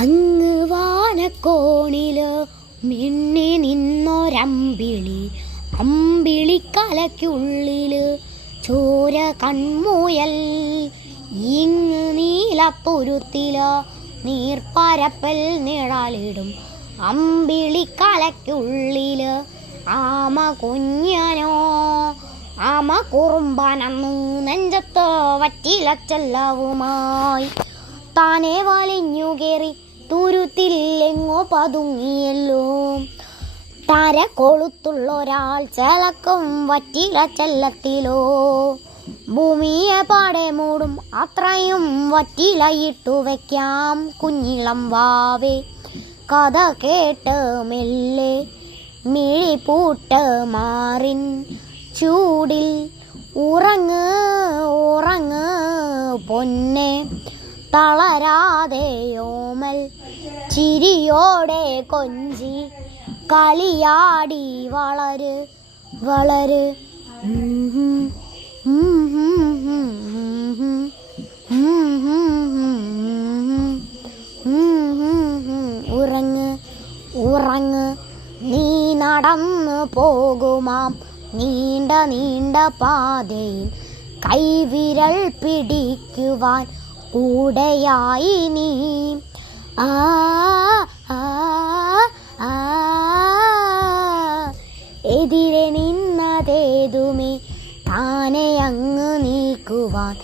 അങ്ങ് വാനക്കോണില് മിന്നി നിന്നൊരമ്പിളി, അമ്പിളിക്കലയ്ക്കുള്ളില് ചോര കൺമുയൽ. ഇങ്ങ് നീലത്തുരുത്തില് നീർപ്പരപ്പൽ നിഴലിടും അമ്പിളിക്കലയ്ക്കുള്ളില് ആമ കുഞ്ഞനോ. ആമ കുറുമ്പനന്നു നെഞ്ചത്ത് വറ്റിലച്ചെല്ലവുമായി താനെ വലിഞ്ഞു കയറി തുരുത്തിൽ എങ്ങോ പതുങ്ങിയല്ലോ. തര കൊളുത്തുള്ളൊരാൾ ചെലക്കും വറ്റിലച്ചെല്ലത്തിലോ. ഭൂമിയെ പാടെ മൂടും അത്രയും വറ്റിലയിട്ടു വയ്ക്കാം കുഞ്ഞിളം വാവേ. കഥ കേട്ട് മെല്ലെ മിഴിപൂട്ട് മാറിൻ ചൂടിൽ ഉറങ്ങ് ഉറങ്ങ് പൊന്നെ. തളരാതെ ഓമൽ ചിരിയോടെ കൊഞ്ചി കളിയാടി വളര് വളര്. ഉറങ്ങ് ഉറങ്ങ് നീ നടന്നു പോകുമാം നീണ്ട നീണ്ട പാതയിൽ കൈവിരൽ പിടിക്കുവാൻ കൂടെയായി നീ. ആ എതിരെ നിന്നതേതുമേ താനെ അങ്ങ് നീക്കുവാൻ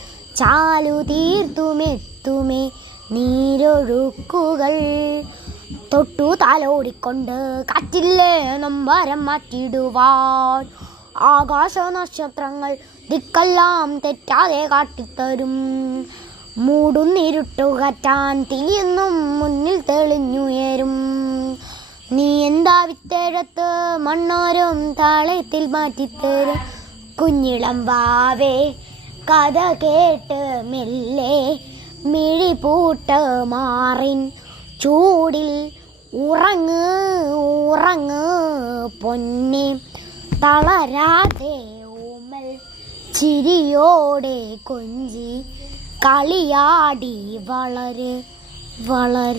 ചാലു തീർത്തുമെത്തുമേ നീരൊഴുക്കുകൾ. തൊട്ടു തലോടിക്കൊണ്ട് കാറ്റില്ലേ നൊമ്പരം മാറ്റിടുവാൻ ആകാശ നക്ഷത്രങ്ങൾ ദിക്കെല്ലാം തെറ്റാതെ കാട്ടിത്തരും. മൂടുന്നിരുട്ടുകറ്റാൻ തീയെന്നും മുന്നിൽ തെളിഞ്ഞുയരും. നീ എന്താ വിത്തെഴുത്ത് മണ്ണോരും താളത്തിൽ മാറ്റിത്തരും കുഞ്ഞിളം വാവേ. കഥ കേട്ട് മെല്ലെ മിഴിപൂട്ട് മാറിൻ ചൂടിൽ ഉറങ്ങ് ഉറങ്ങ് പൊന്നെ. തളരാതെ ഓമൽ ചിരിയോടെ കൊഞ്ചി കളിയാടി വളര് വളര്.